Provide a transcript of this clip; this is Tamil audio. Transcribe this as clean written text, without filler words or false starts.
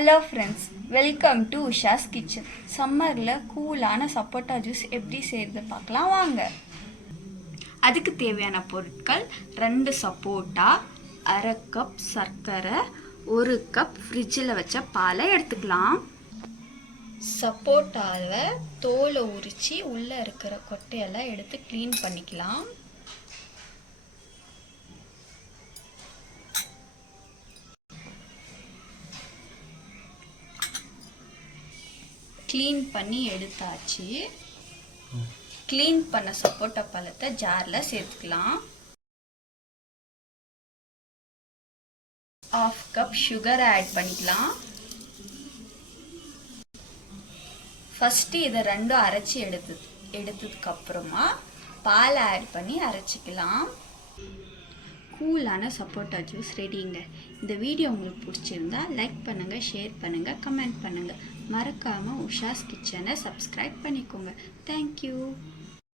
Hello friends, welcome to Usha's kitchen. சம்மரில் கூலான சப்போட்டா ஜூஸ் எப்படி செய்கிறது பார்க்கலாம் வாங்க. அதுக்கு தேவையான பொருட்கள் 2 சப்போட்டா, அரை கப் சர்க்கரை, 1 கப் ஃப்ரிட்ஜில் வச்ச பாலை எடுத்துக்கலாம். சப்போட்டாவை தோலை உரித்து உள்ளே இருக்கிற கொட்டையெல்லாம் எடுத்து க்ளீன் பண்ணிக்கலாம். க்ளீன் பண்ணி எடுத்தாச்சு. க்ளீன் பண்ண சப்போட்டா பழத்தை ஜாரில் சேர்த்துக்கலாம். 1/2 கப் சுகரை ஆட் பண்ணிக்கலாம். ஃபஸ்ட்டு இதை ரெண்டும் அரைச்சி எடுத்ததுக்கப்புறமா பாலை ஆட் பண்ணி அரைச்சிக்கலாம். கூலான சப்போட்டா ஜூஸ் ரெடிங்க. இந்த வீடியோ உங்களுக்கு பிடிச்சிருந்தா லைக் பண்ணுங்கள், ஷேர் பண்ணுங்கள், கமெண்ட் பண்ணுங்கள். மறக்காமல் உஷாஸ் கிச்சனை சப்ஸ்கிரைப் பண்ணிக்கோங்க. தேங்க்யூ.